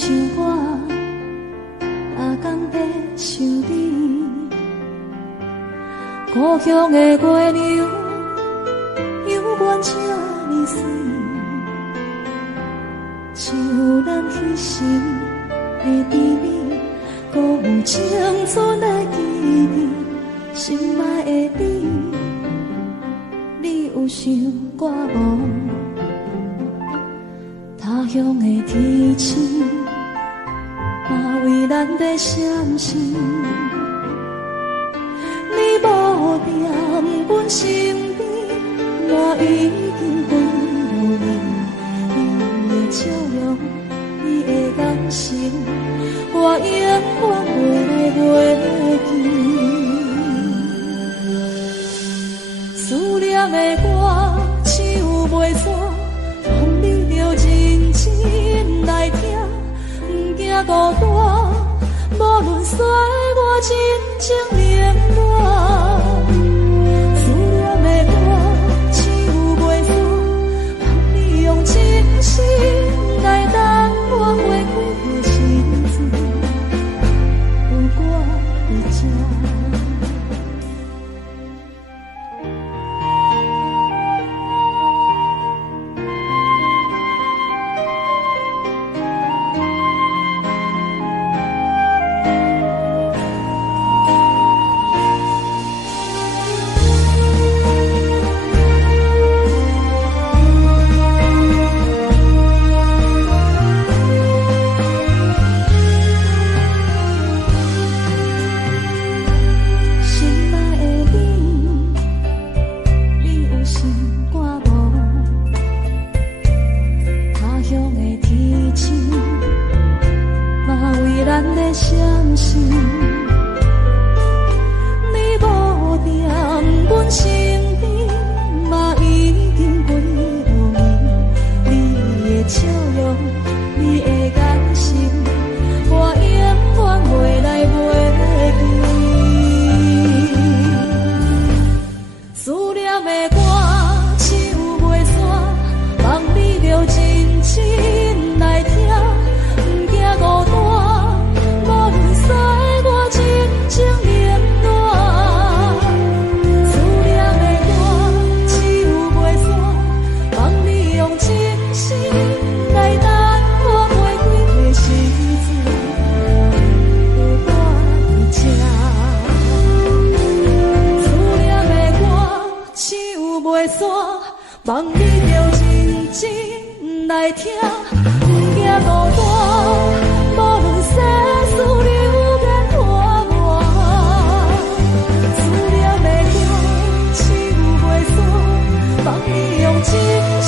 像我，哪天在想你？故乡的月亮，犹原这呢水，像咱彼时的甜蜜，搁有青春的记忆，心爱的你，你有想我无？他乡的天星，嘛为咱在闪烁。你无在阮身边，我已经归无你。你的笑容，你的眼神，我永远袂来袂记。思念的我，唱袂煞。望你着认真来听，不惊孤单，无论衰我真情冷暖。思念的我，唱袂煞，望你用真心来等我花开的时阵，有我在这。望你着认真来听，不惊孤单，无论世事流言破破。思念的我，唱袂煞，望你用真心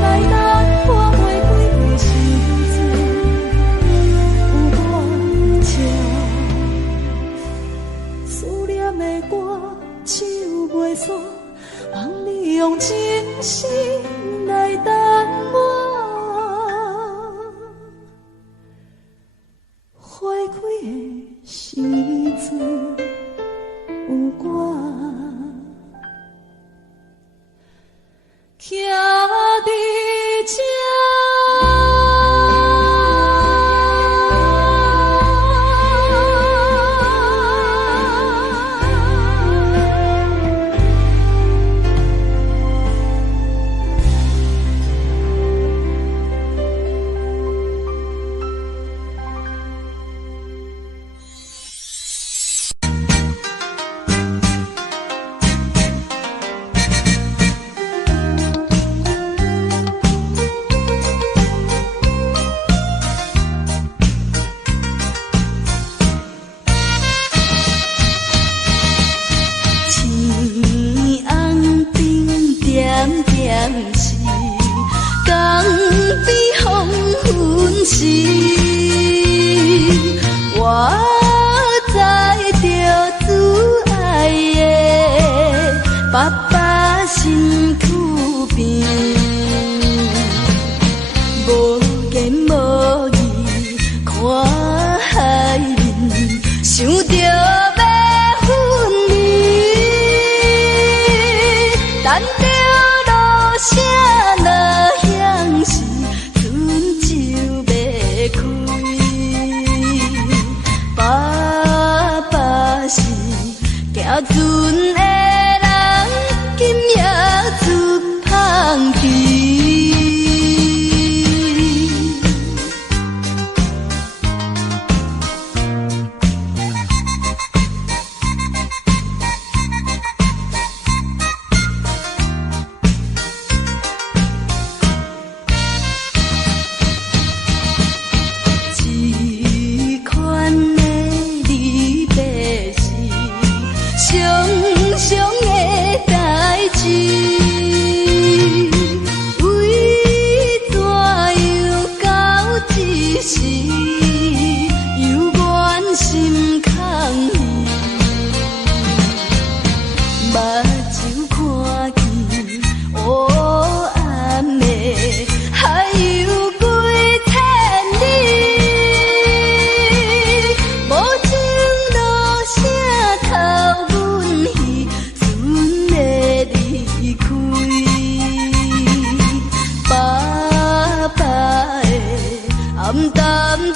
来等我花开的时阵，有我在。思念的我，唱袂煞。望你用真心来等我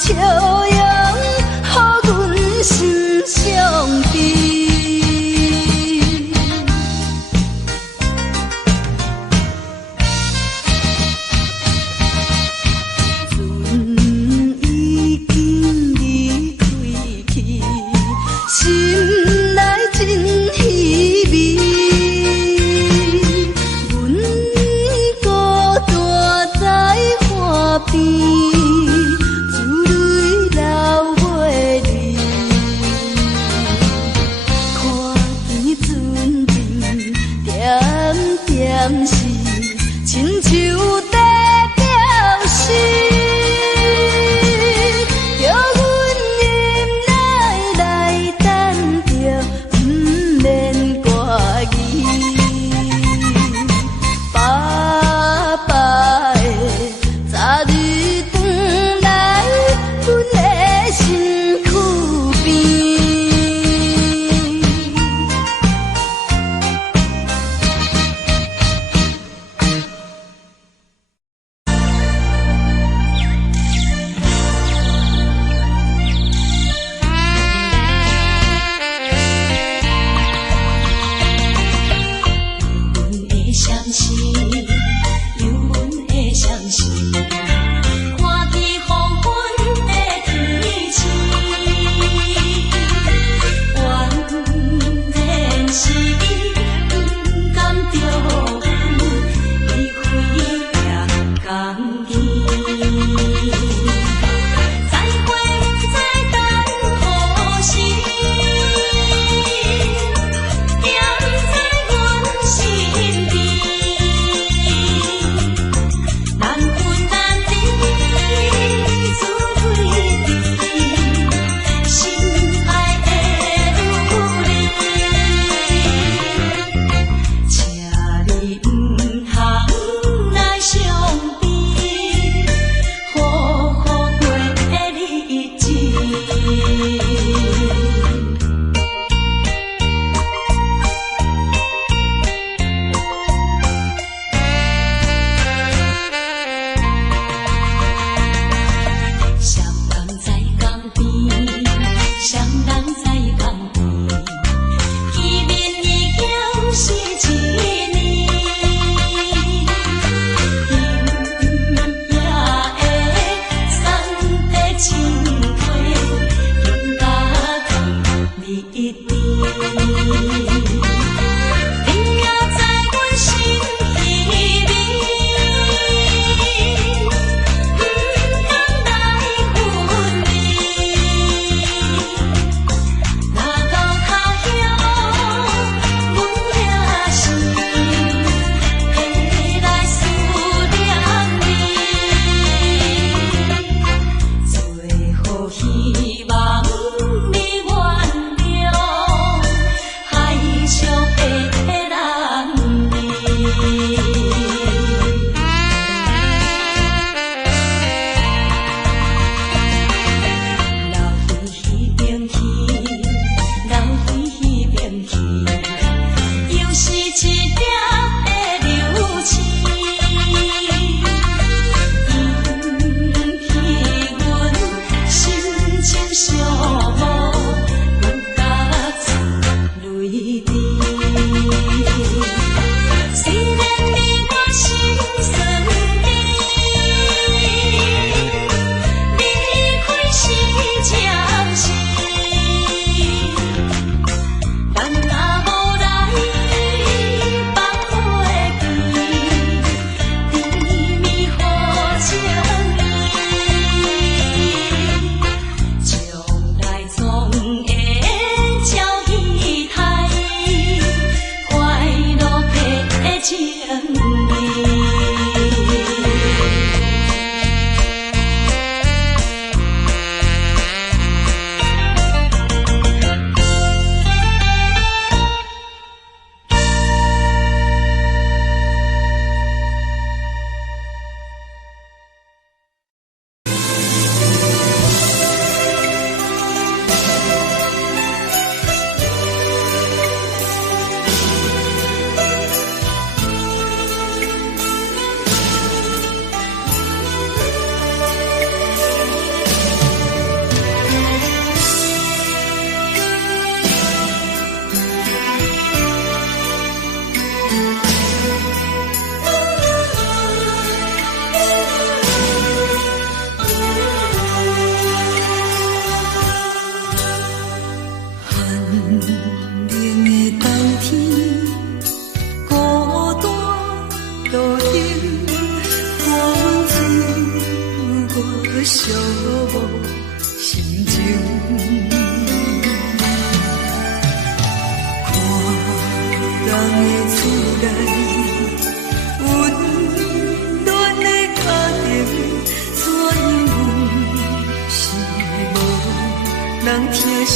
笑容，予阮心伤悲。寂寞心情。看人的厝内温暖的家庭，怎因阮是无人疼惜？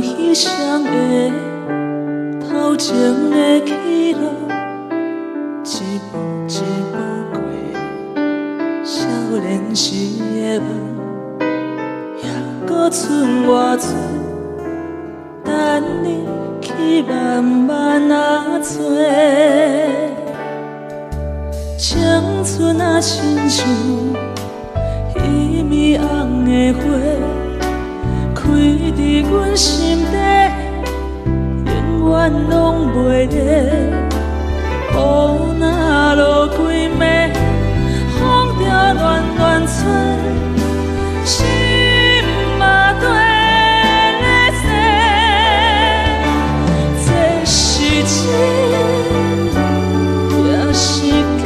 彼双的头前的起落，一步一步过，少年时的梦，还搁剩偌多，等你去慢慢啊做。青春啊，亲像迄暝红的花。开伫阮心底，永远拢袂离。雨若落几暝，风着乱乱吹，心嘛跟咧碎。这是真，也是假？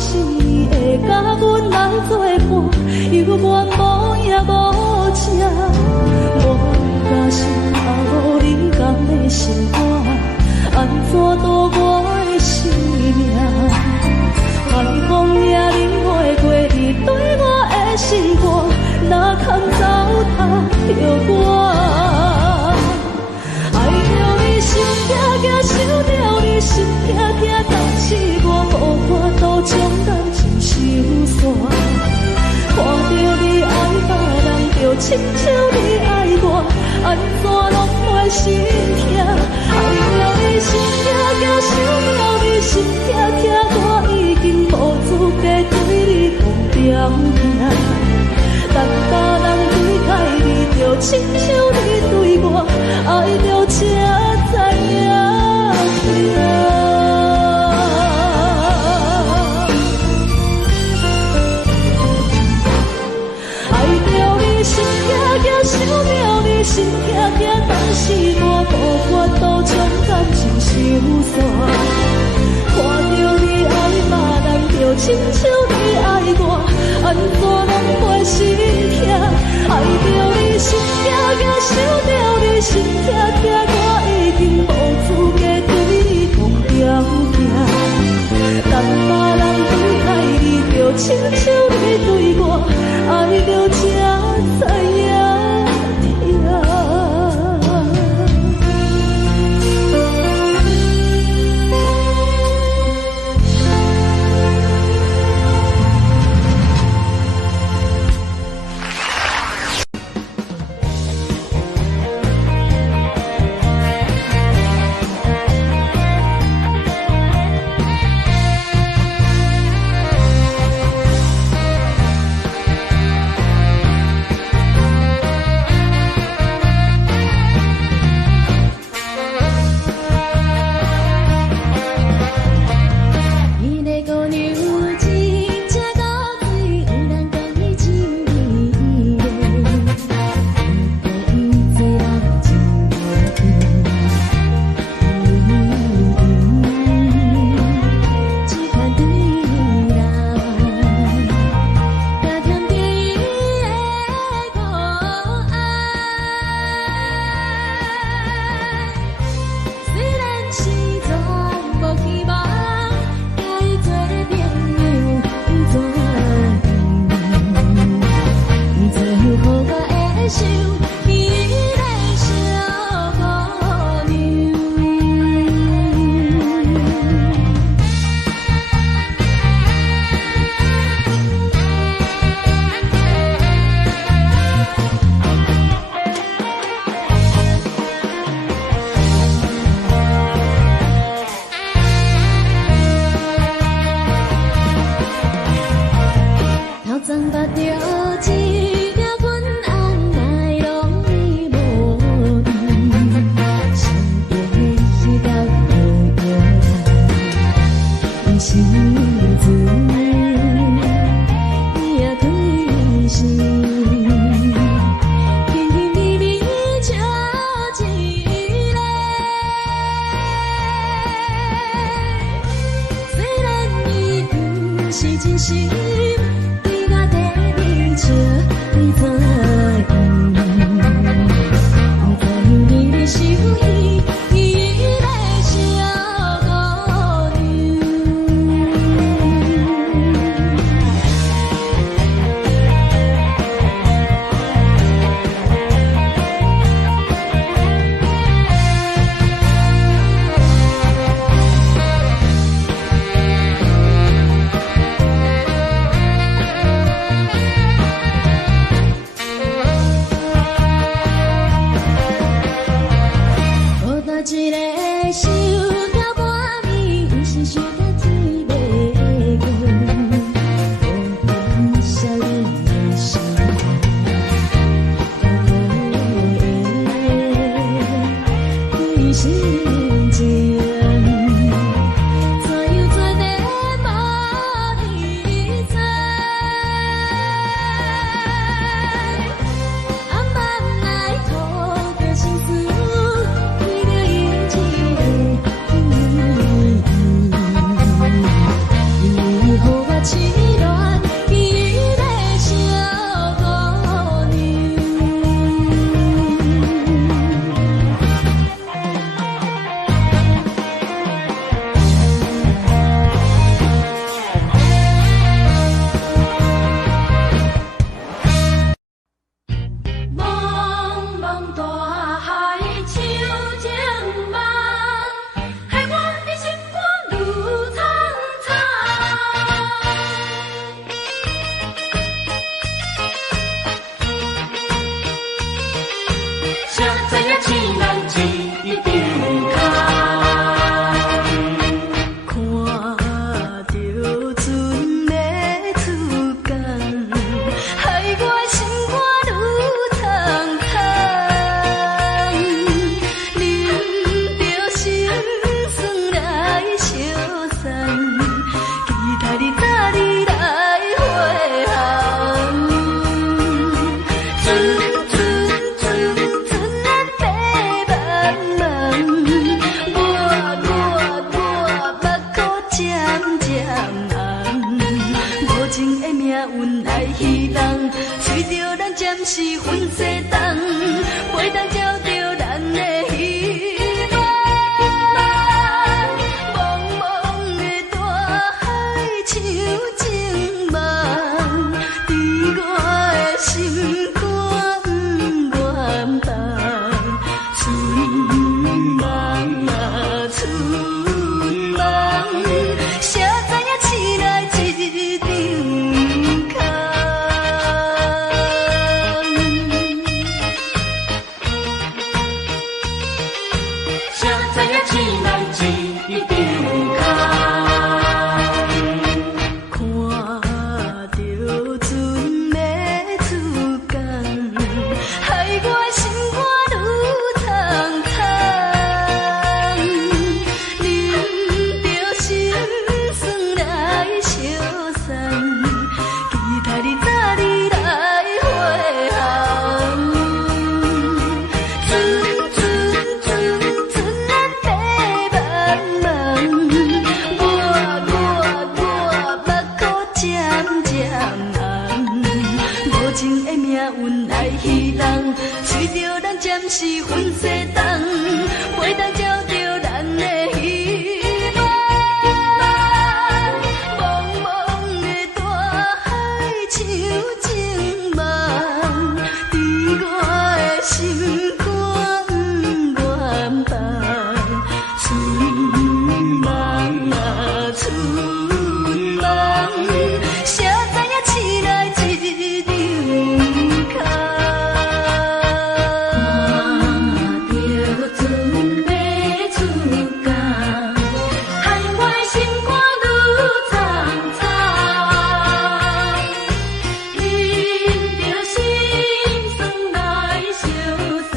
是会甲阮来作伴，犹原无影无迹。我假是也无你甘的心肝，安怎度我的生命？海风掠你花过，你对我的心肝，哪堪糟蹋着我？爱着你心痛痛，想着你心痛痛，但是我无法度将感情收煞。看着你爱别人，就亲像你爱我，安怎拢袂心痛？爱着你心痛痛，想着你心痛痛，我已经无资格对你讲条件。但别人对待你，就亲像你对我，爱着才知影痛。爱着你心痛痛，想着你心痛痛，但是我无法度将感情收煞。看着你爱别人，就亲像你爱我，安怎拢袂心痛？爱着你心痛痛，想着你心痛痛，我已经无资格对你讲条件。但别人对待你，就亲像你对我，爱着才知影痛。谁知影醒来一张空？看着船要出港，害我心肝愈苍苍。啉着心酸来相送，期待你早日来回航。船咱白茫茫，我目眶渐渐红，无情的命运来戏弄，随着咱暂时分西东，袂当照着咱的希望。茫茫的大海像情梦，伫我的心肝远放。春梦啊春梦，谁知影醒来一张空？看着船要出港，害我的心肝愈苍苍。啉着心酸来相送，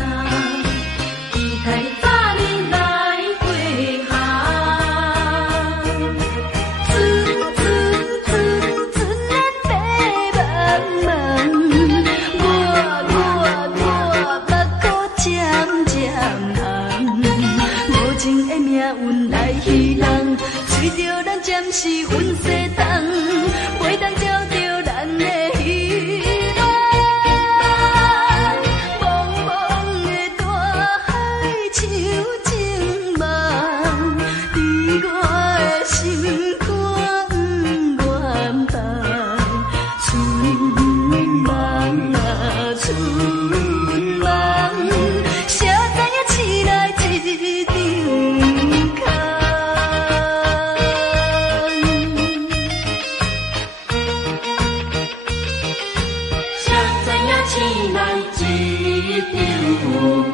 期待早日来回航。船咱白茫茫，我目眶渐渐红，无情的命运来戏弄，随着咱暂时分西东，袂当照着咱的希望。茫茫的大海像情梦，伫我的心肝远放。春梦啊春梦，谁知影醒来一张空？谁知影醒来一张空？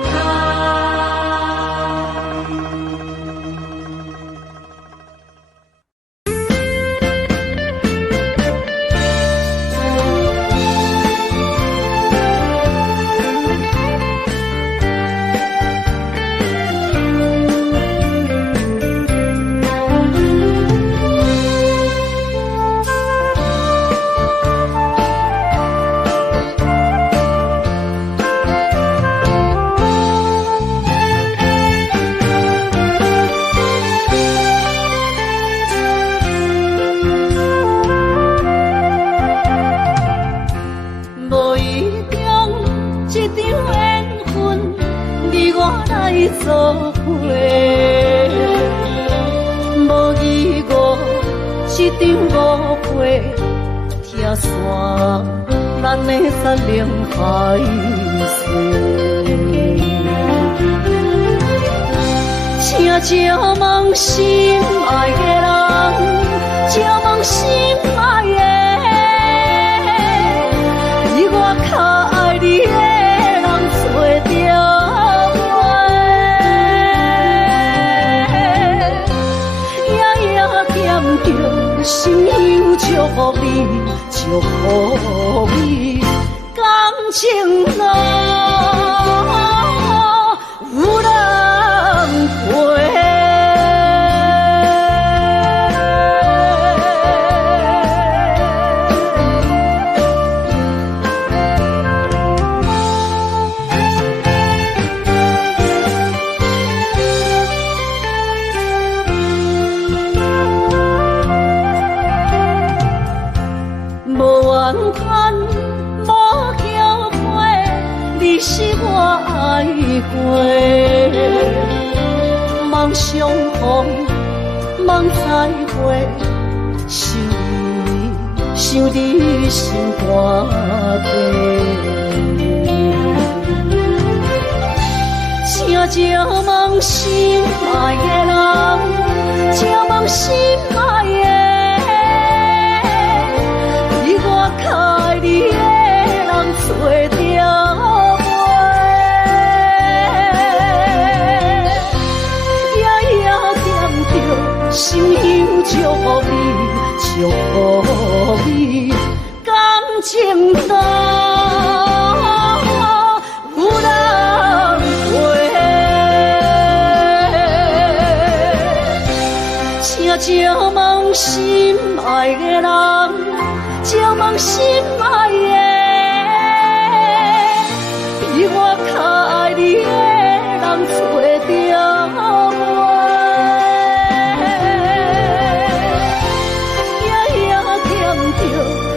无意中一场缘分，你我来作伙。无意外一场误会，拆散咱的山盟海誓。请借问心爱的人，借问心爱的。比我较爱你的人找着我，夜夜惦着心忧祝福你，祝福你感情路有人陪。无怨叹，无后悔，你是我爱过。梦相逢，梦再会，想你心肝底。请借问心爱的人，请问心爱的。我较爱你的人找着我，夜心爱的，比我较爱你的人找着我，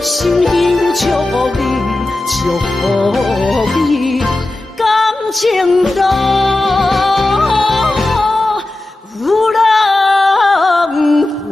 心忧祝福你，祝福你，感情路有人陪。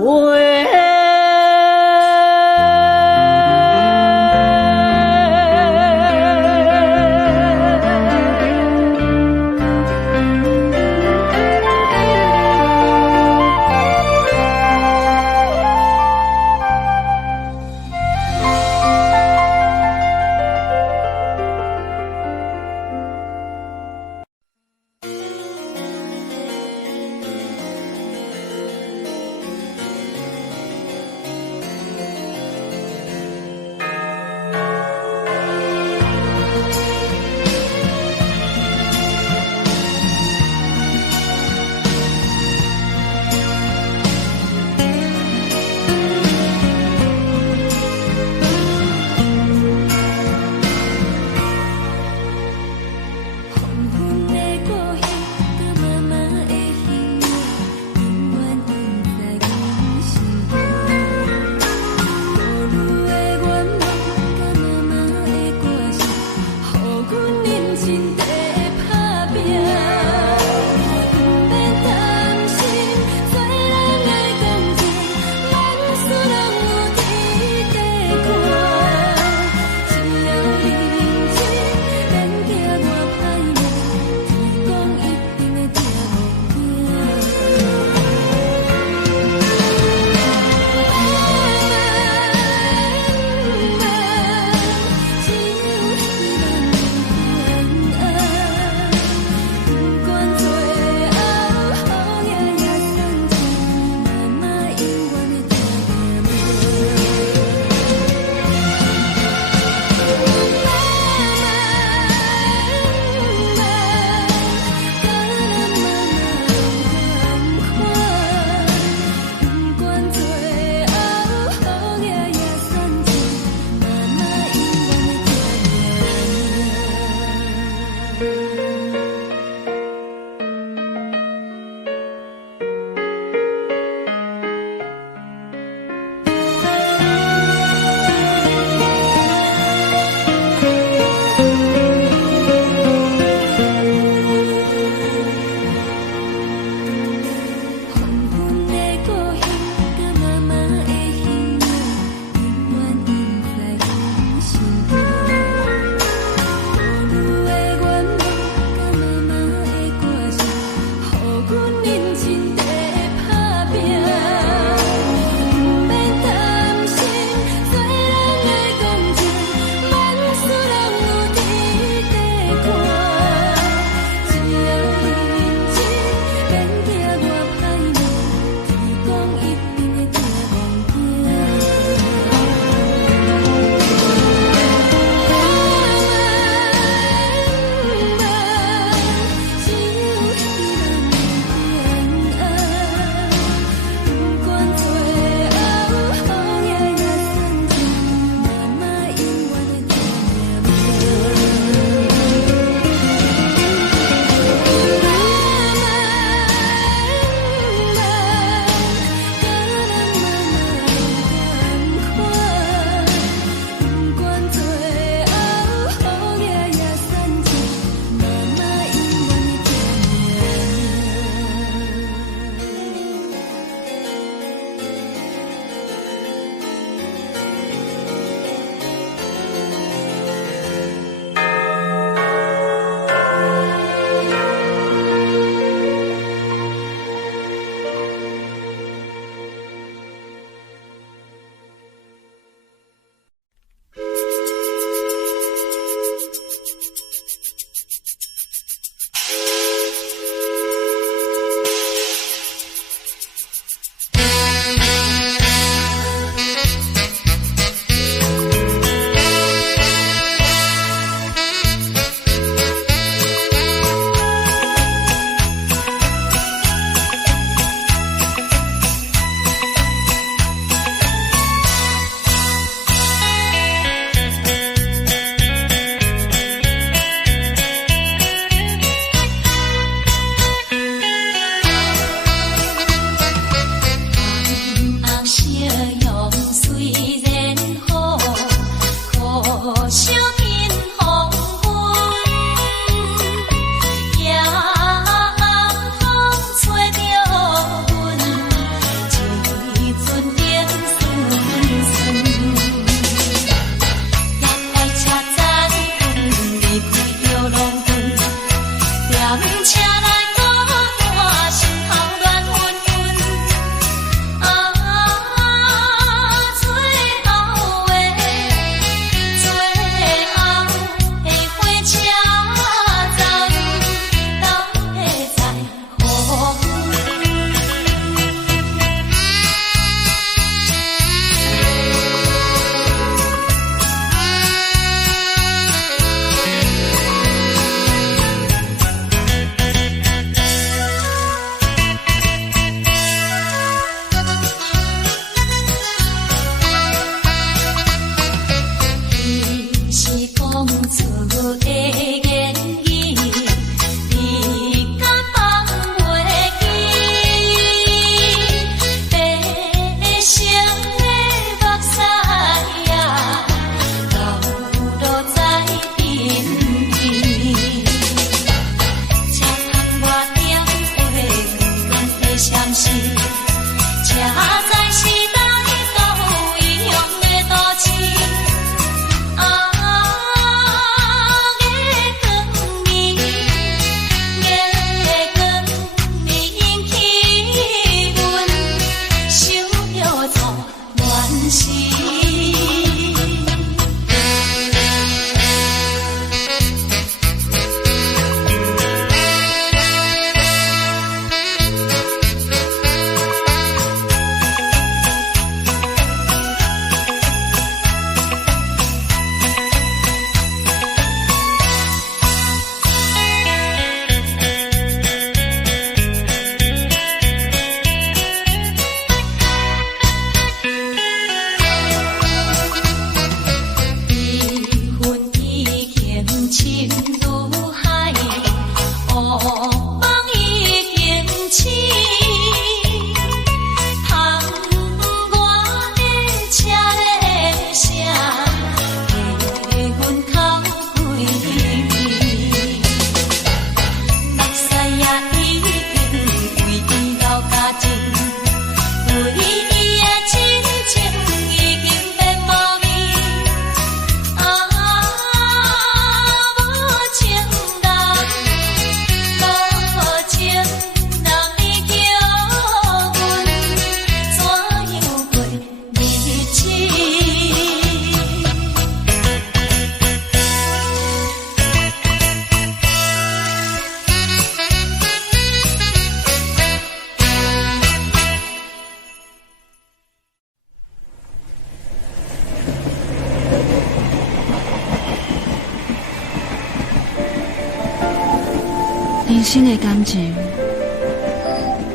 生的感情，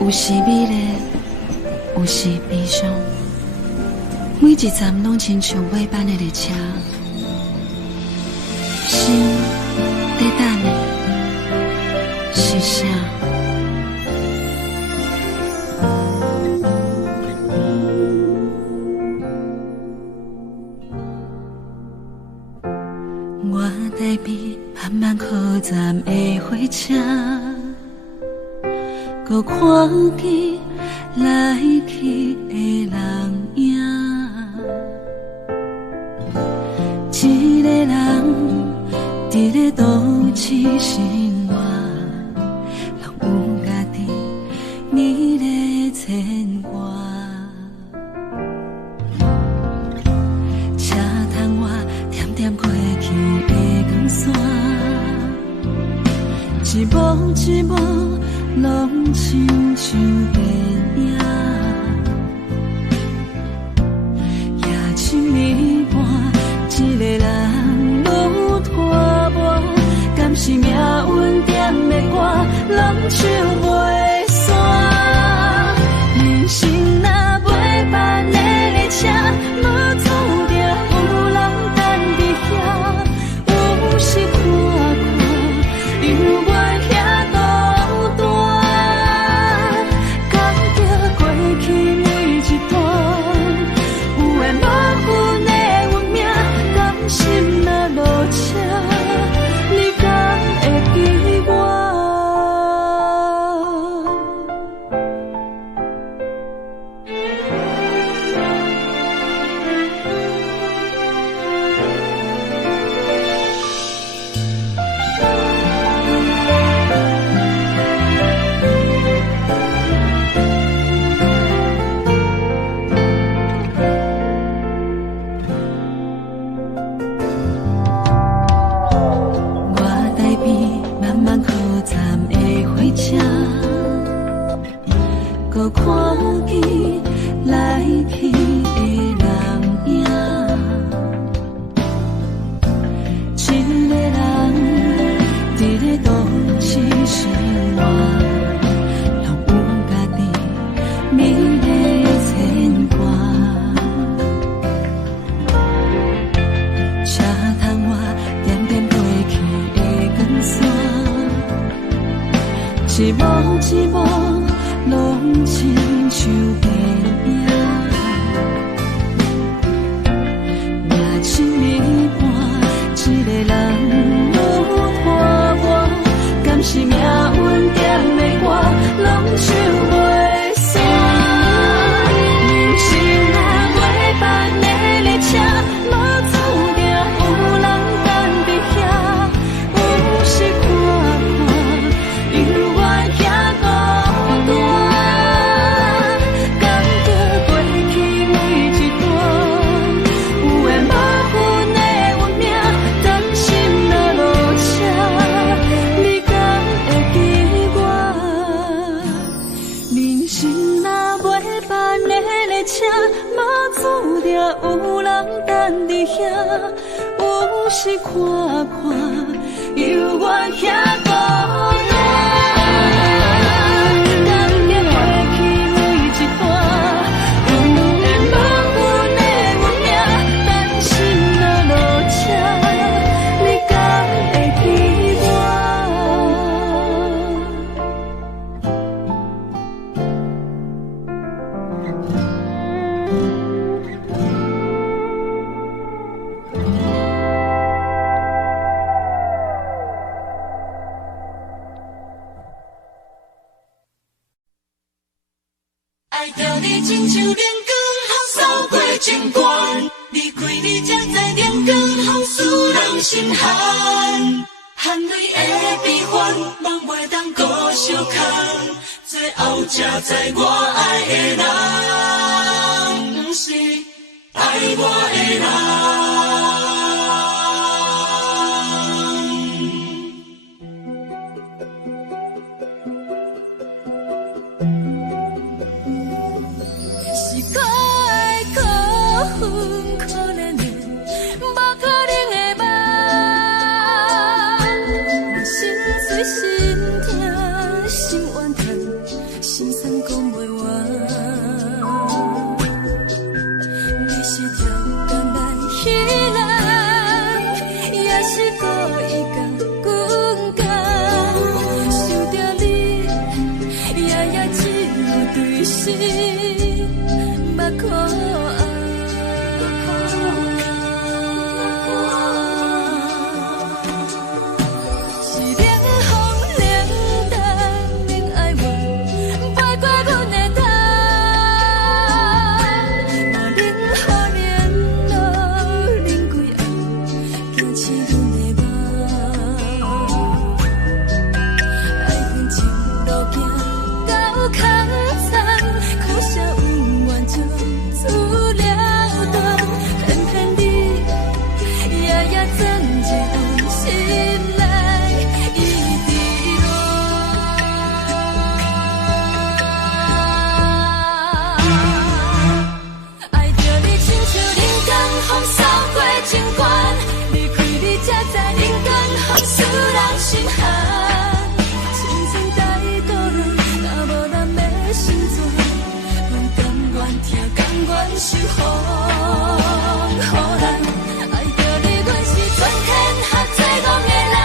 有时美丽，有时悲伤。每一站拢亲像尾班的列车，心在等的是啥？我台边慢慢靠站的火车，搁看见来去的人影。一个人伫咧都市生活，拢有家己美丽牵挂。车窗外点点过去的光线，一幕一幕拢亲像电影。夜深暝半，一个人愈拖磨，敢是命运点的歌，人唱袂散。人生若袂办的列车，无注定有人等伫遐。有时看看，犹原遐孤单，感觉过去每一段，有缘无分的运命，甘心若落车，你敢会记我？我台边慢慢靠站的火车，搁看见来去的人影。一个人伫咧都市生活，拢有家己美丽牵挂。车窗外点点过去的光线，一幕一幕拢亲像电影。夜深暝半，一个人愈拖磨，敢是命运点的歌，拢唱袂散。人生若袂办的列车，无注定有人等伫遐。有时看看，犹原遐孤单，感觉过去每一段，有缘无分的运命，甘心若落车，你敢会记我？人生若袂办的列车，无注定有人等伫遐。有时看看，犹原遐孤单，感觉过去每一段，有缘无分的运命，甘心若落车，你敢会记我？爱着你亲像电光风扫过情关，离开你才知电光风使人心寒。含泪的悲欢，望袂当搁相牵，最后才知我爱的人，不是爱我的人。是可爱可恨可怜的，无可能的梦，心碎心痛。是目眶红。守护咱，爱着你，阮是全天下最戆的人。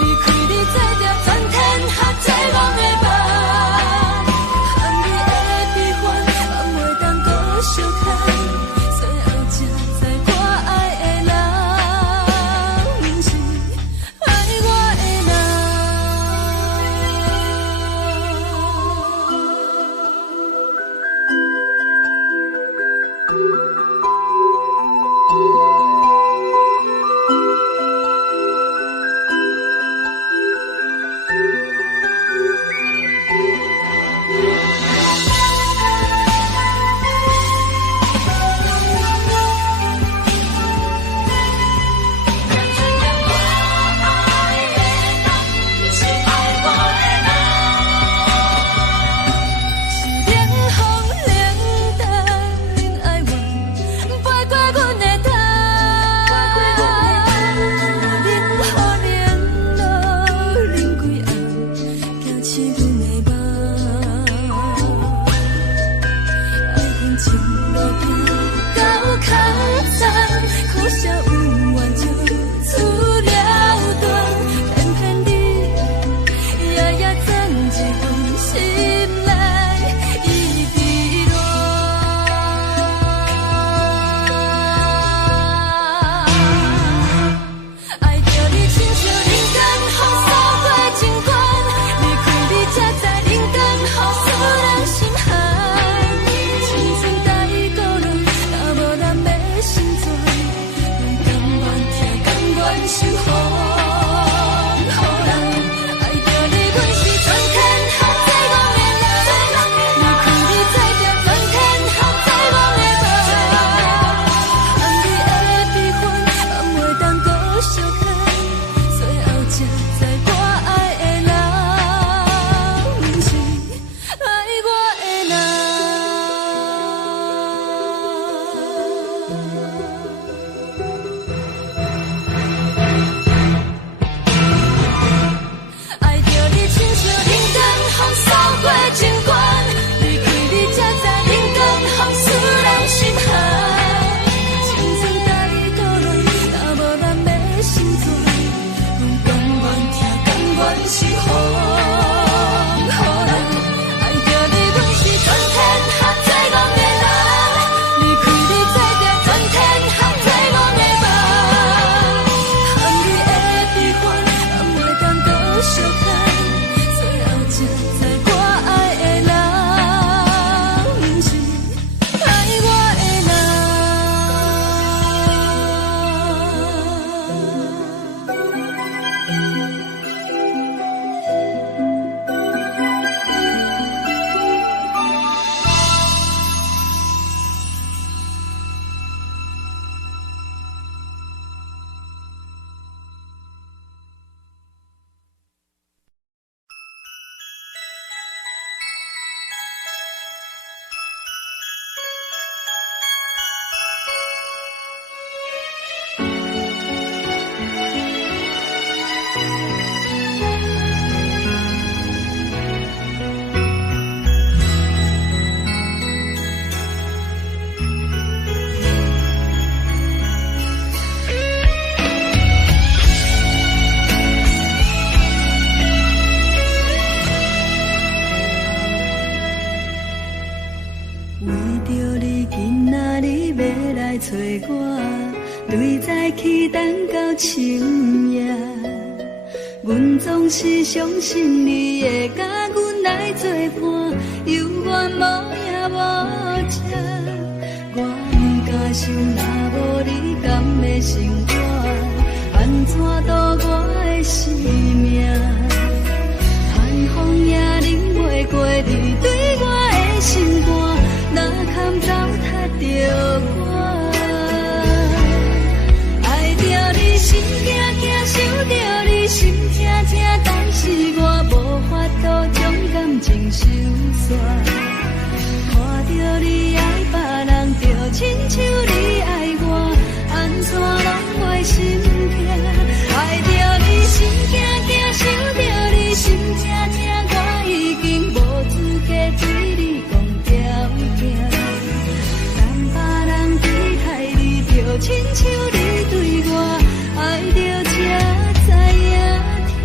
离开你，做着全天下最戆的梦。含你的悲欢，嘛袂当搁相牵。最后才知我爱的人，不是爱我的人。爱着你，亲像人间风扫过情关，离开你。我，对早起等到深夜。阮总是相信你会甲阮来作伴，犹原无影无迹。我不敢想，若无你甘会生活，安怎度我的生命？寒风也忍袂过你对我的心肝，哪堪糟蹋着我？爱着你心惊惊，想着你心痛痛，但是我无法度将感情收煞。看着你爱别人，就亲像你爱我，安怎拢袂心痛？爱着你心惊惊，想着你心痛痛，我已经无资格对你讲条件。当别人对待你，就亲像你对我，爱着才知影痛。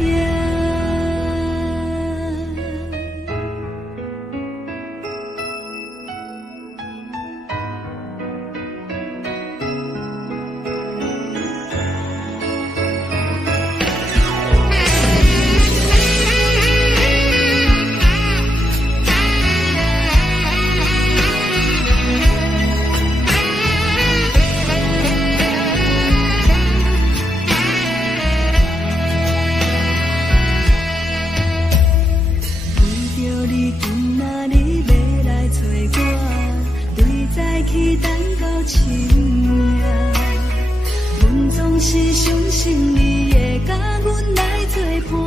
是相信你会甲阮来作伴，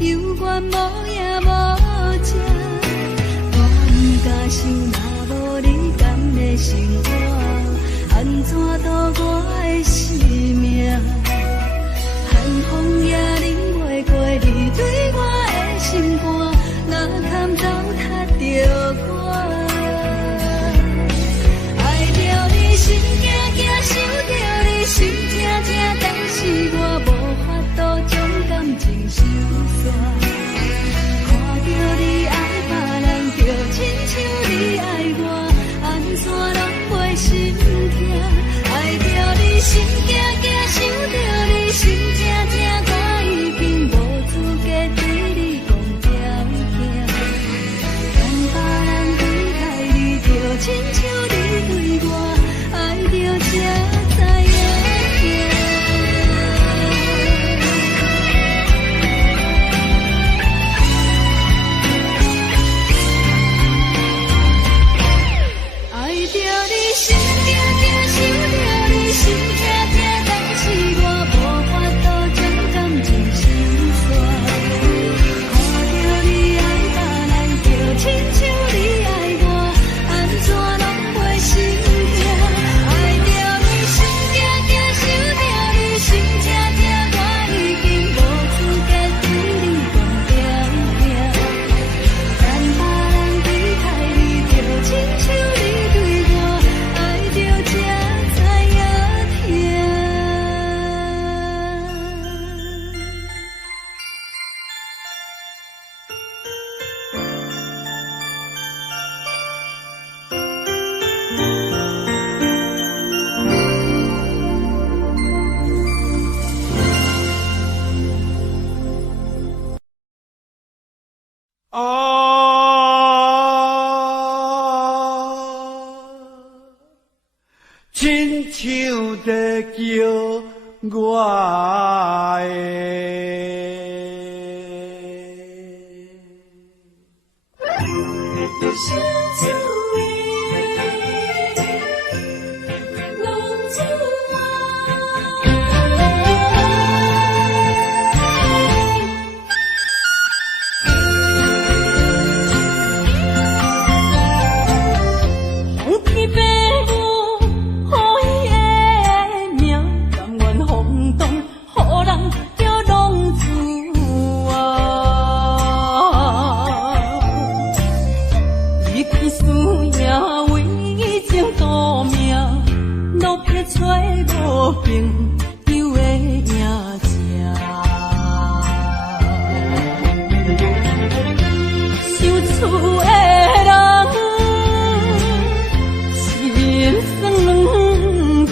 犹原无影无迹。我不敢想，若无你甘会生活，安怎度我的生命？寒风也忍袂过你对我的心肝，哪堪糟蹋着我？爱着你心惊惊，想着你心痛痛，但是我无法度将感情收煞。看着你爱别人，就亲像你爱我，安怎拢袂心痛？爱着你心惊惊，想着你心痛痛，我已经无资格对你讲条件。当别人对待你，就亲像你对我，爱着才知影痛。爱着你心惊惊，想着你心痛痛，但是我无法度将感情收煞。看着你爱别人，就亲像你爱我，安怎拢袂心痛？爱着你心惊惊，想着你心痛痛，我已经无资格对你讲条件。但别人对待你，就亲像你对我，爱着才知影痛。亲像在叫我心酸痛。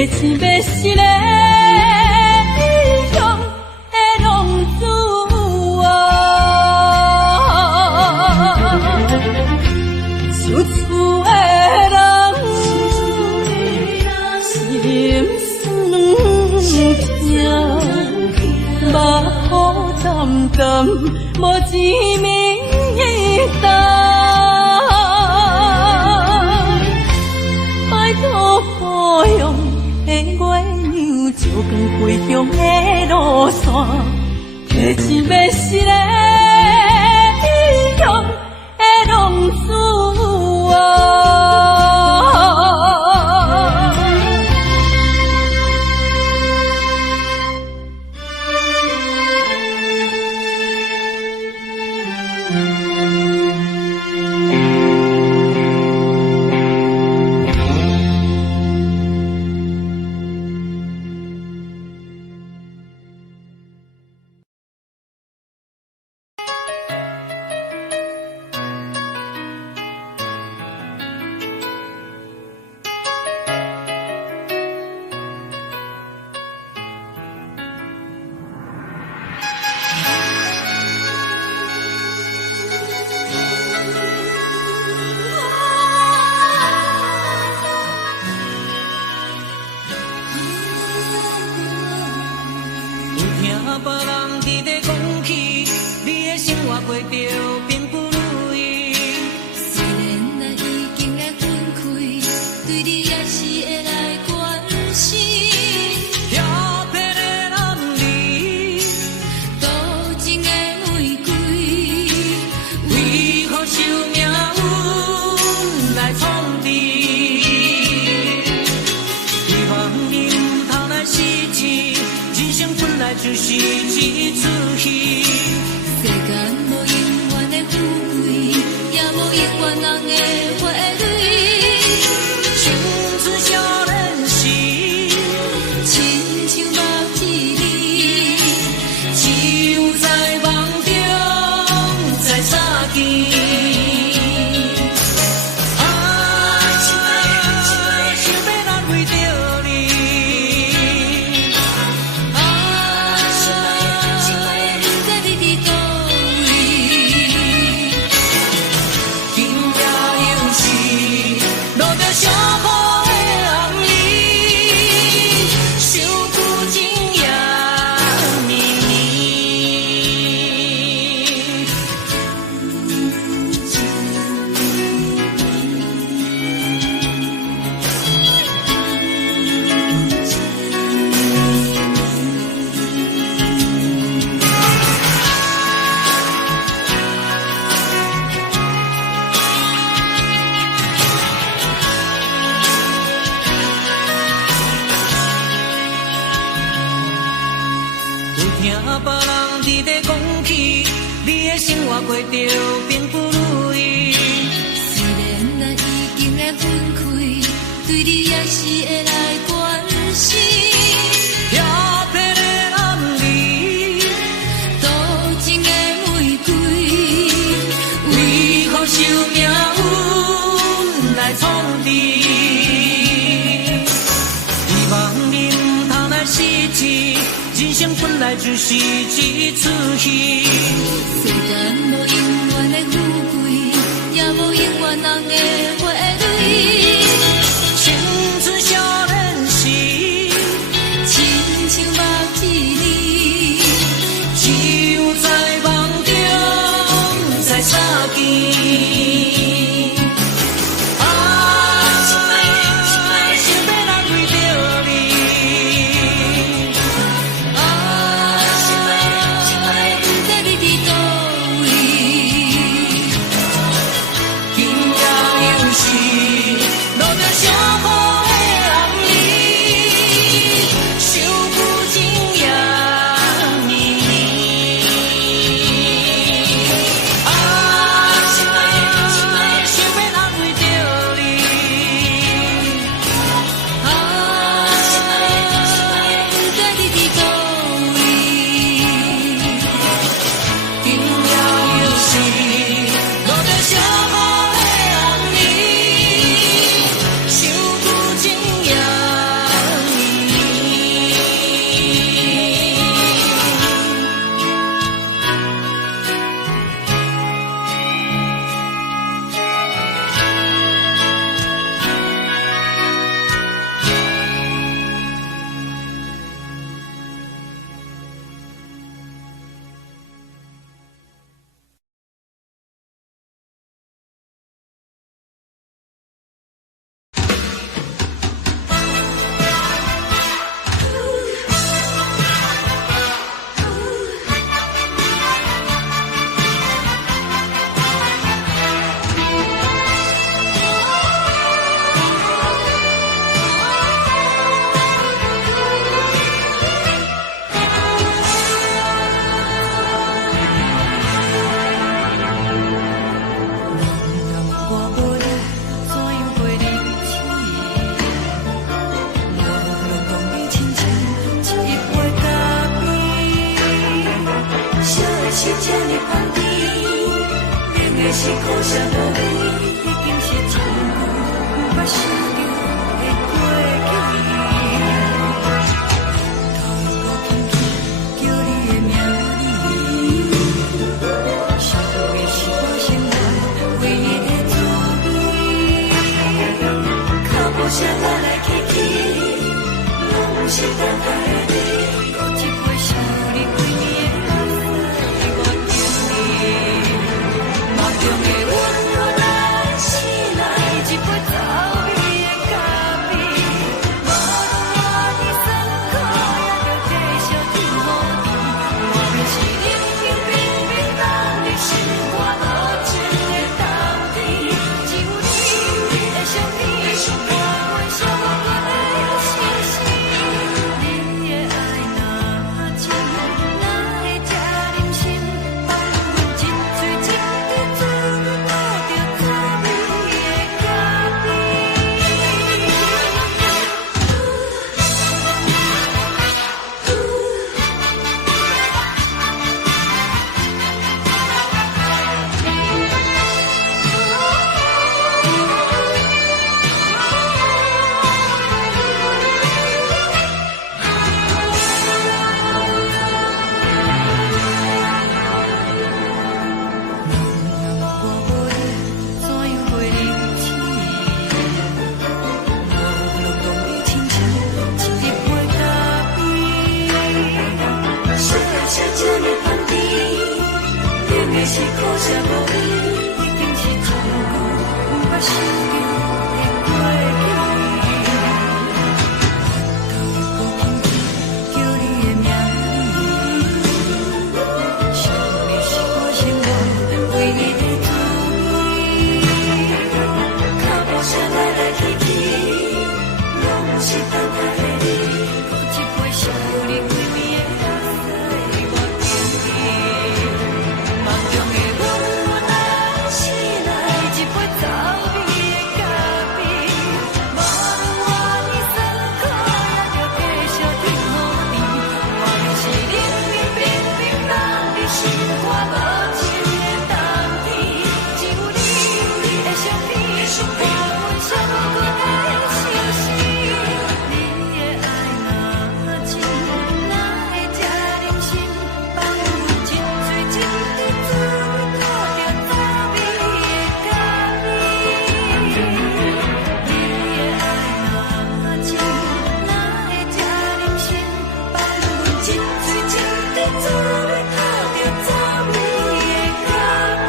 提醒要是个英雄的浪子受厝的人心酸痛，目眶澹澹无滋味的拜托保养的月亮，照光归乡的路线，提醒要是个英雄的浪子就是一出戏，世间无永远的富贵，也无永远人的花蕊。青春少年时，亲像目一字，只有在梦中才相见。过着并不如意，虽然咱已经来分开，对你也是会来关心。漂泊的男儿，多情的玫瑰，为何受命运来创治？希望你不通来失去，人生本来就是一出戏。世间无永远的富贵，也无永远人的花蕊。青春少年时，亲像目一字，只有在梦中才相见。是这呢香甜，冷的是苦涩无味，已经是一句不捌想着的过去。头一个轻轻叫你的名字，想的是我心内唯一的滋味，脚步声来来去去，拢是等待的你，搁一杯想你几年的目屎，我敬你，梦中的温暖来醒来，一杯走味的咖啡，无论我的酸苦，也着继续甜乎甜，我们是冷冷冰冰人的心肝无情的冬天，只有你的相片，我阮寂寞的心事，你的爱若真，哪会这忍心，放阮一嘴一滴滋味，倒着滋味的咖啡。是苦涩无味，已经是一句不捌想着的过去。头一个轻轻叫你的名字，想的是我心内唯一的滋味，脚步声来来去去，拢是等待的你，搁一杯想你几年的目屎，我敬你。梦中的温暖来醒来，一杯走味的咖啡，无论我的酸苦，也着继续甜乎甜，我们是冷冷冰冰人的心肝无情的冬天，只有你的相片，我阮寂寞的心事，你的爱若真，哪会这忍心，放阮一嘴一滴滋味，倒着滋味的咖啡。你的爱若真，哪会这忍心，放阮一嘴一滴滋味，倒着滋味的咖啡。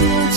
我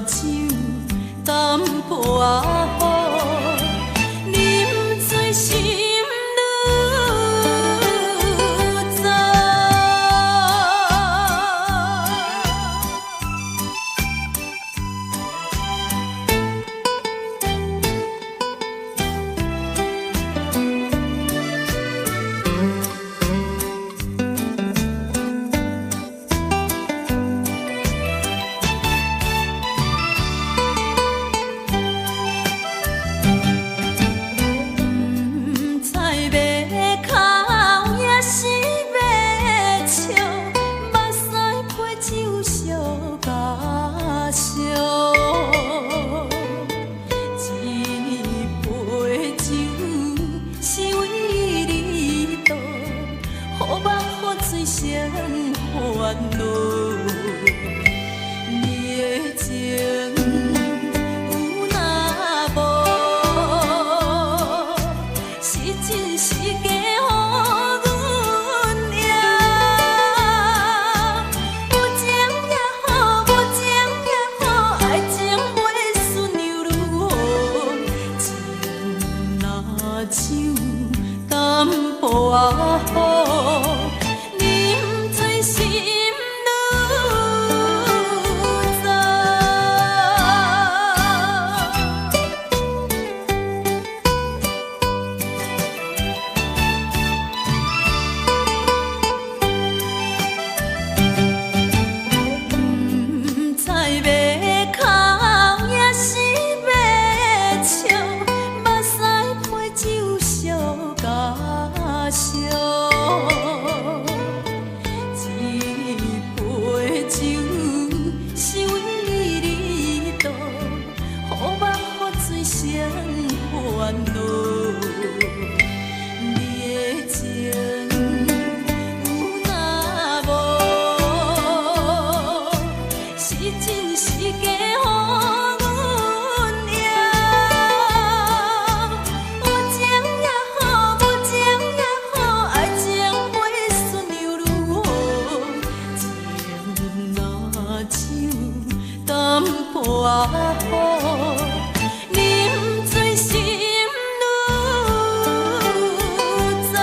酒淡薄仔好，啉醉心愈糟。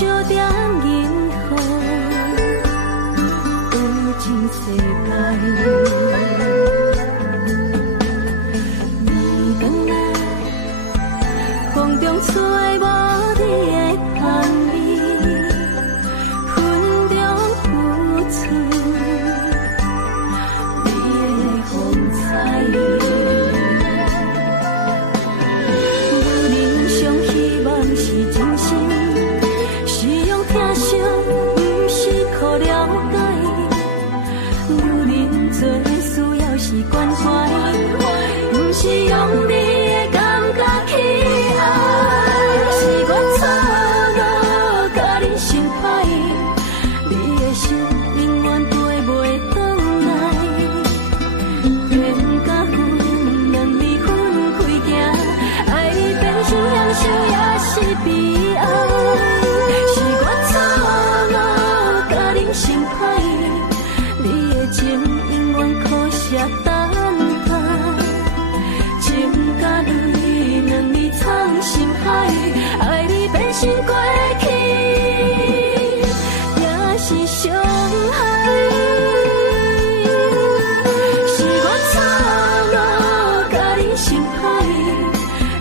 小点银河，有情世界。暝光仔，风中吹无你的香味，云中浮出你的风采。有人上希望是真心，是用疼惜，不是可了解。有人做需要是关怀，不是用你的感觉去爱。是我错误，甲你心歹，你的心永远飞袂转来。缘甲分，两离分开行，爱你变成享受也是悲哀。是我错误，甲你心歹，你的情永远可惜等待。情甲泪，两字藏心海，爱你变成过去，也是伤害。是我错误，甲你心歹，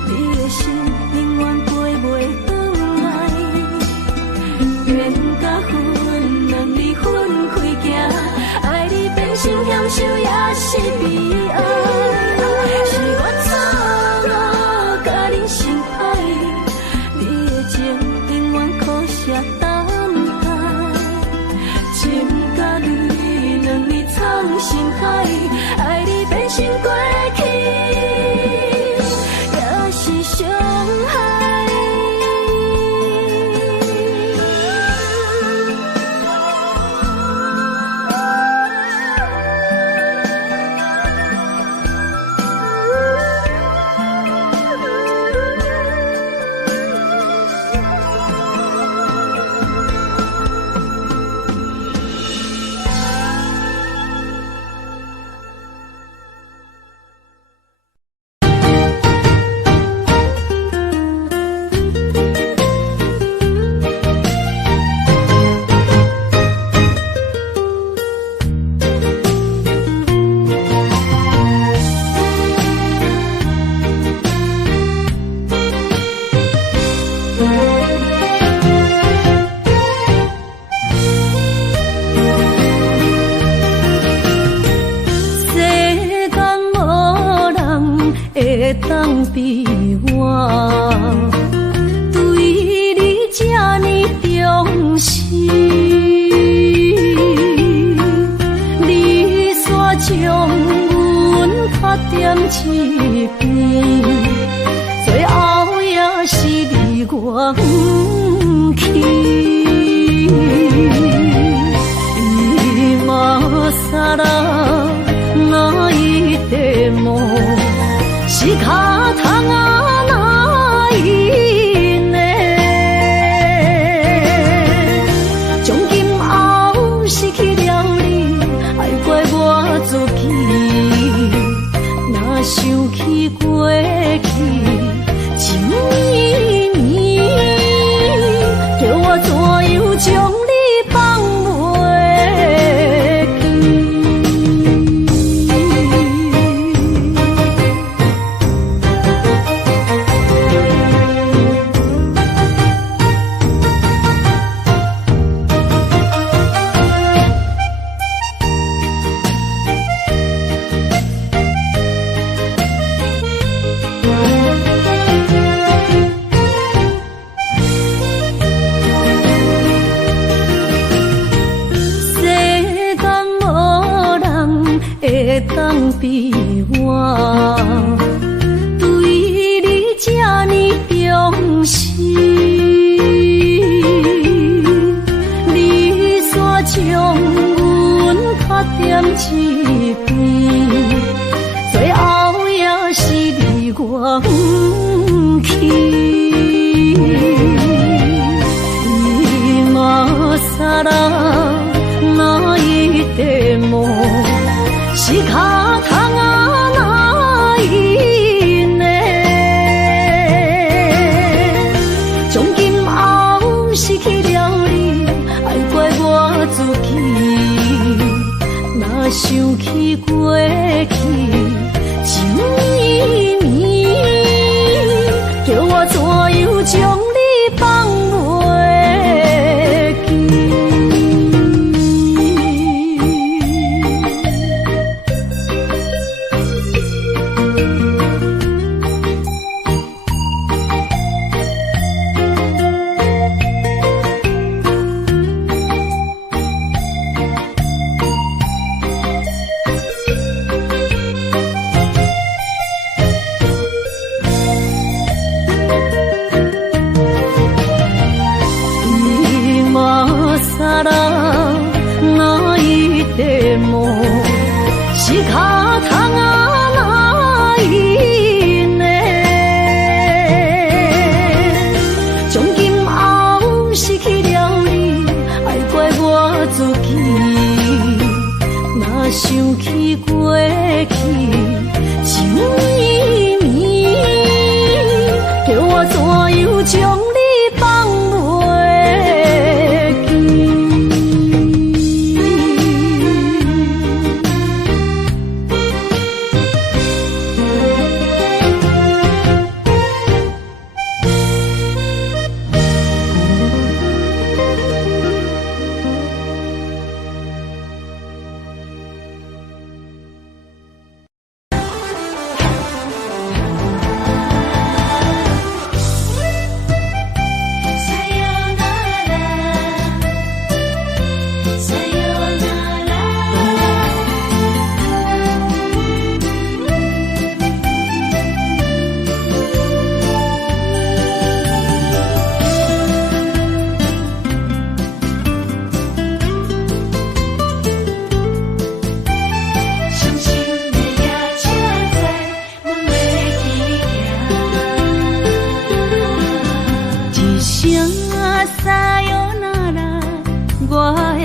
你的心永远飞袂转来。缘甲分，两离分开行，爱你变成享受也是悲哀。是我错误，甲你心歹，你的情永远可惜等待。情甲泪，两字藏心海，爱你变成过去，也是伤害。会当比我对你这呢重视，你煞将阮较点一边，最后也是离我不去。今さら泣いても仕方がないね。从今后失去了你，爱怪我自己。若想起过去情绵绵，叫我怎样将你放袂？会当比我对你这呢重视，你煞将阮较点一边，最后也是离我不去。今さら泣いても仕方がないね。从今后失去了起过去，情绵绵，叫我怎样将你放袂记？是脚痛啊哪伊呢？从今后失去了你，爱怪我自己。若想起过去，情绵绵，叫我怎样将你放袂记？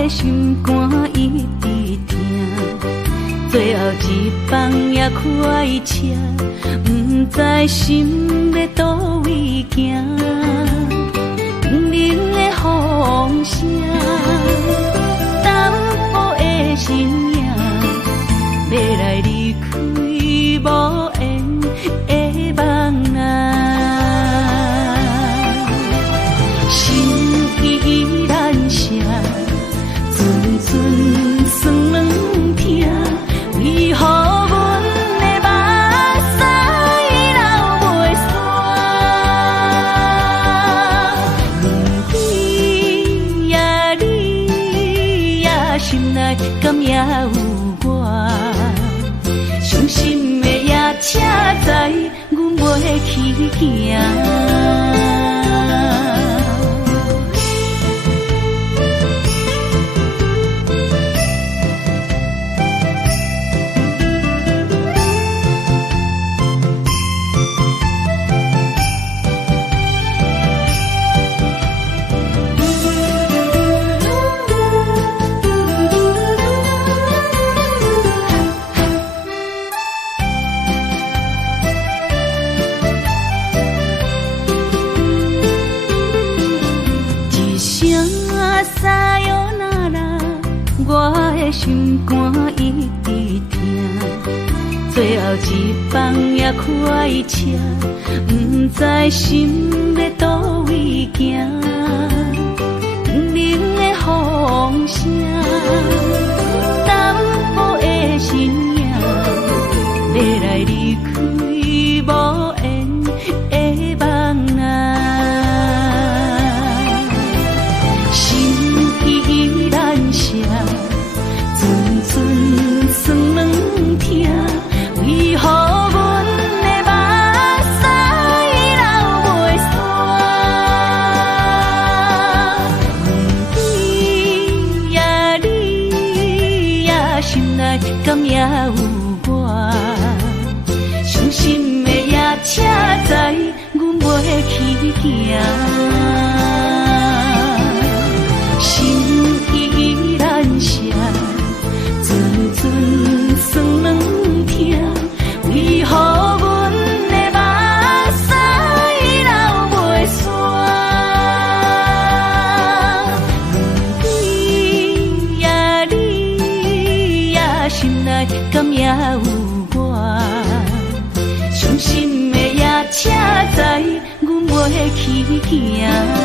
心肝一直疼，最后一放也开车，不知心要倒位行。冷冷的风声，淡薄的身影，要来离开无缘的梦啊，心依然舍。阵酸软痛，为何阮的目屎流袂煞？轮回呀，你呀，心内敢也有我？伤心的夜车载，阮袂去行。心肝一直疼，最后一放也开车，不知心要倒位行。冷冷的风声，淡薄的身影，要来离开无缘的梦啊，心依然舍。阵酸软痛，为何阮的目屎流袂煞？轮回呀，你呀，心内敢也有我？伤心的夜车载，阮袂去行。心依然舍。阵酸软痛，为何阮的目屎流袂煞？轮回呀，你呀，心内去行。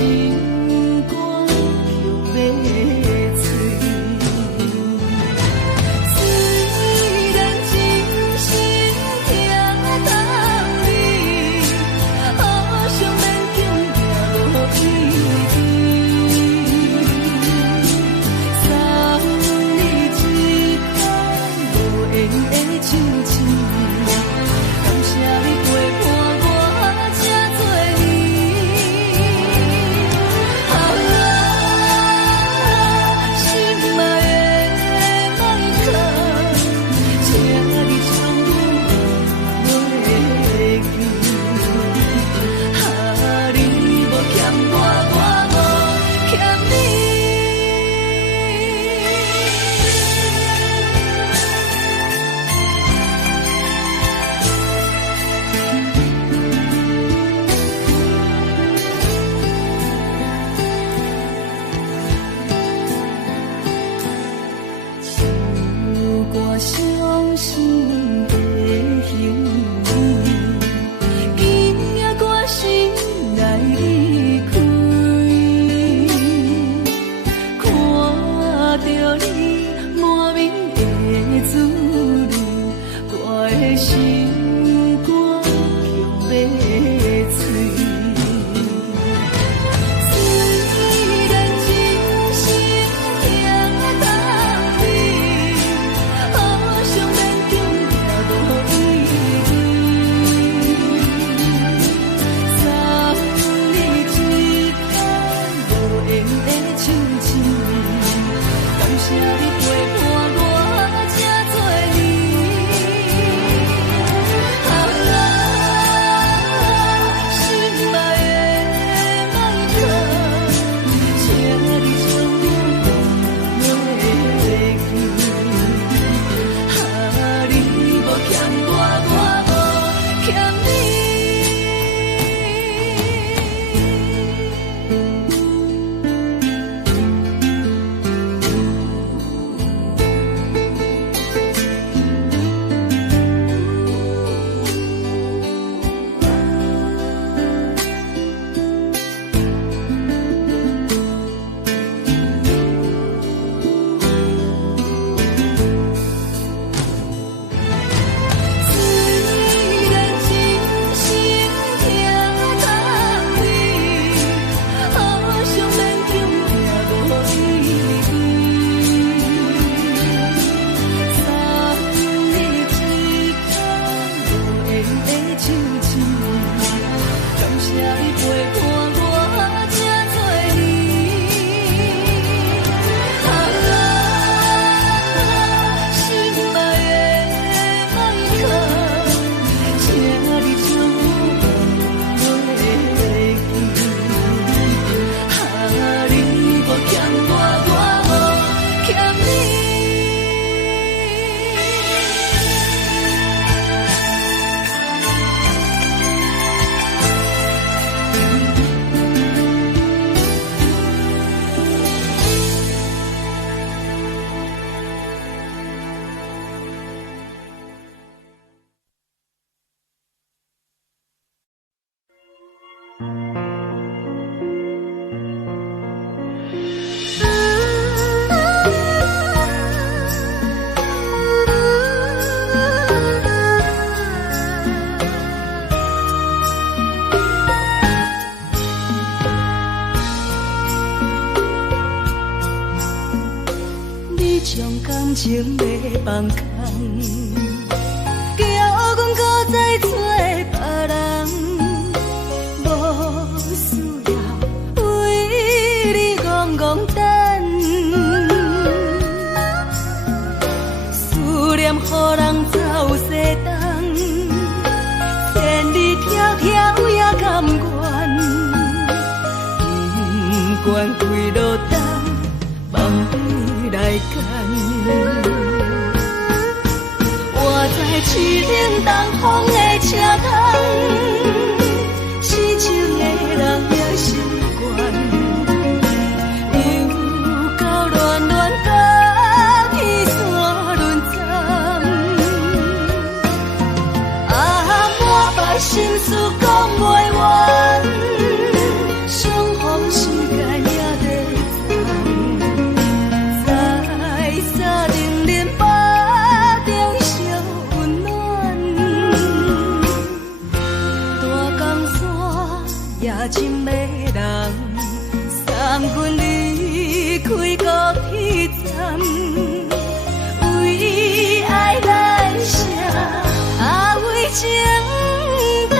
心肝强要碎。虽然真心疼当你，好想免强行无意义。送你一款无言的手指，感谢你陪伴我这多年。心爱的麦克，请你将我袂记。你无欠我，我无欠你。有我伤心的行李，今夜我心来离开。看着你满面的滋味，我的心肝强要碎。虽然真心疼当你，好想免强行无意义。送你一款无言的手指，感谢你陪伴我这多年。心爱的麦克，请你将我袂记。你无欠我，我无欠你。虽然真心疼当你，好想免强行无意义。送你一款无言的手指，感谢你陪伴我这多年。心爱的麦克，请你将我袂记。你无欠我，我无欠你。你将感情要放空，叫阮搁再找别人，无需要为你戆戆等。思念予人走西东，千里迢迢也甘愿，不管几落冬，放你来干。我在市顶东风的车窗，痴情的人也习惯，又到乱乱甲彼山论站。啊，满腹心事讲袂完，相逢。也真迷人，送阮离开高铁站，为爱来写，为情重。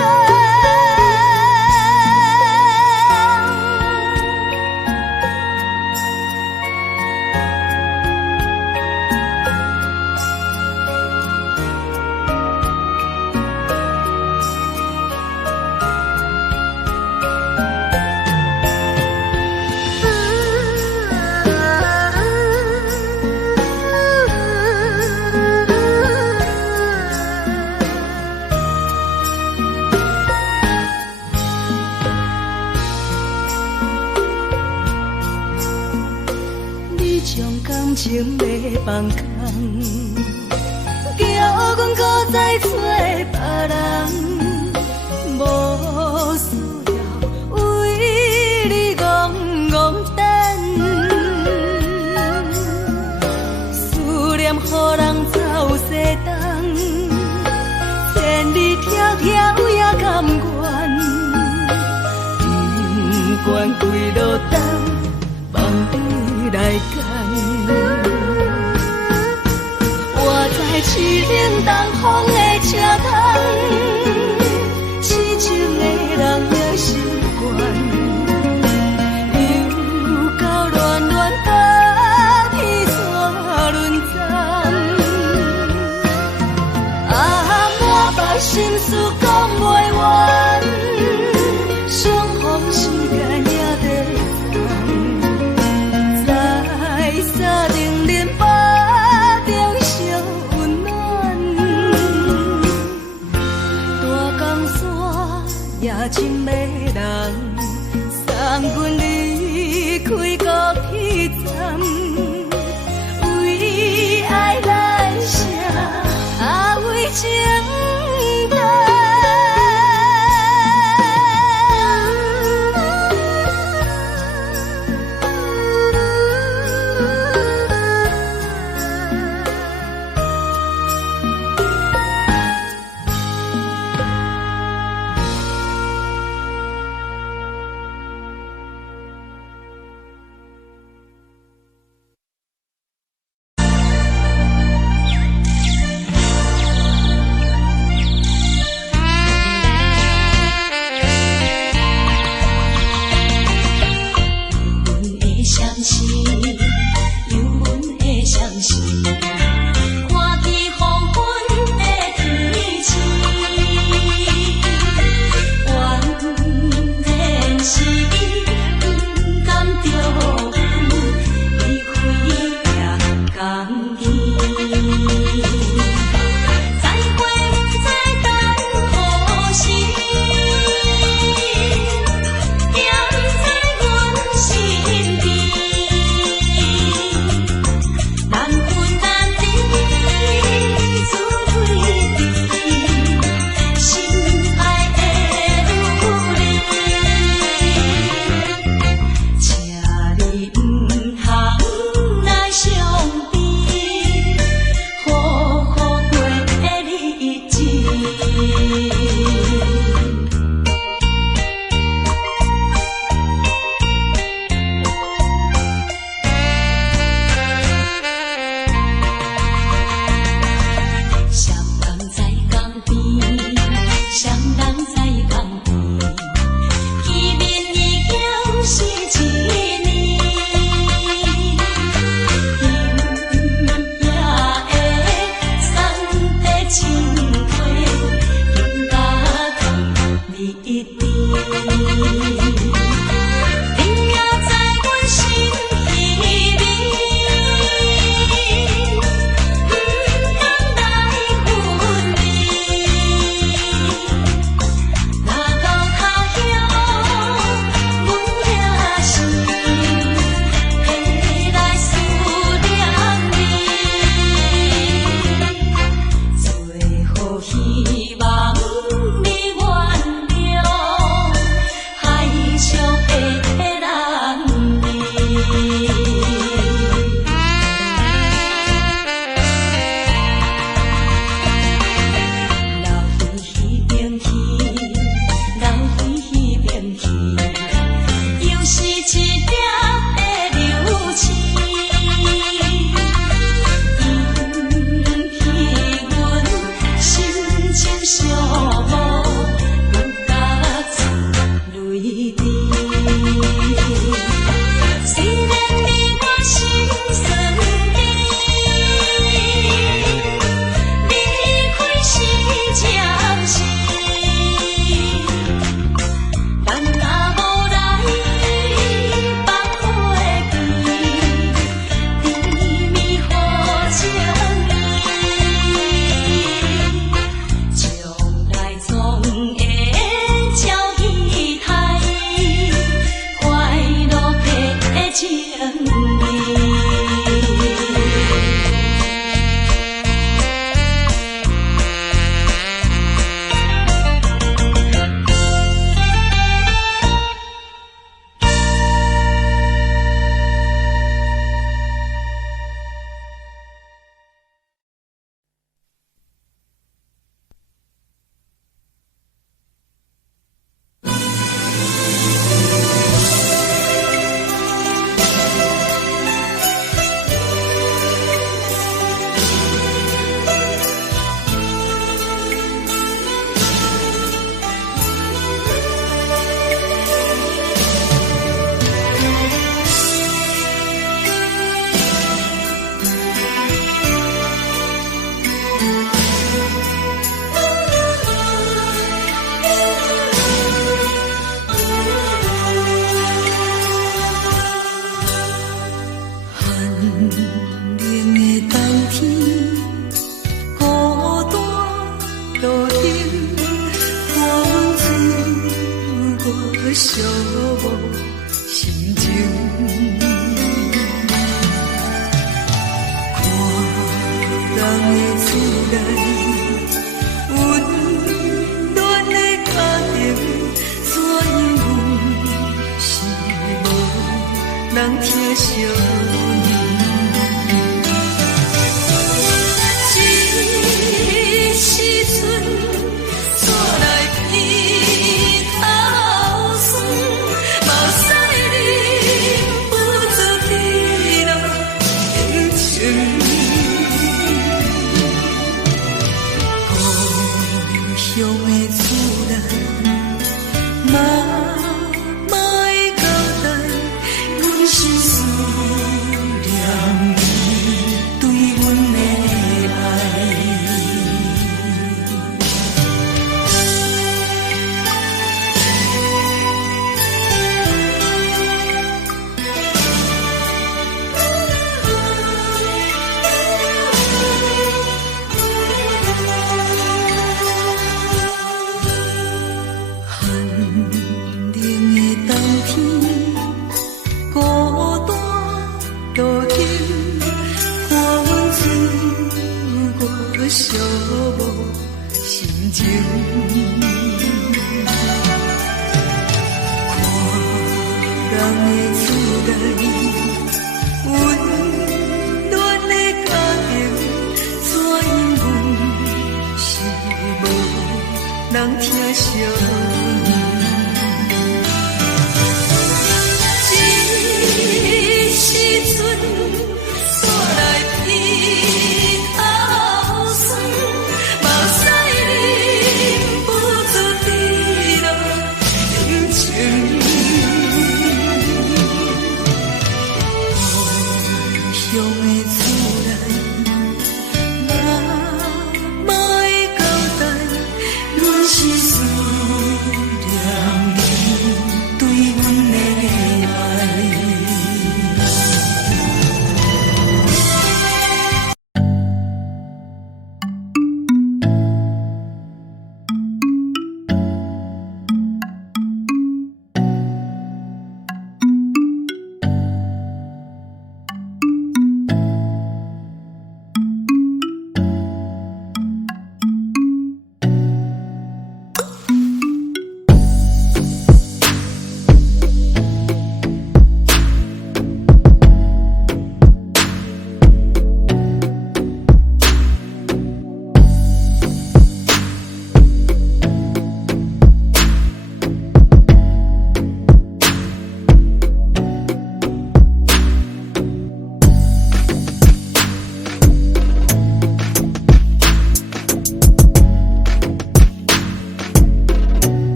感情要放空，叫阮搁再找别人，无需要为你戆戆等，思念予人走西东，千里迢迢也甘愿，不管几路灯，望你来干。我在市顶东风的车窗，痴情的人也习惯，又到乱乱搭起山轮站，满腹心事讲袂完，相逢时间也在长，在沙定林巴中相温暖，大江山也真迷人，送阮离开高铁站，为爱来写，为情重。希望你原谅，海寂寞心情。看人的厝内温暖的家庭，怎因为是无人疼惜你？这时阵厝内鼻头酸，目屎忍不住滴落眼睛。故乡的厝内，妈妈的交代，阮是思念你对阮的爱。寂寞心情，看人的厝内温暖的家庭，怎因为是无人疼惜你？这时阵厝内鼻头酸，目屎忍不住滴落眼睛。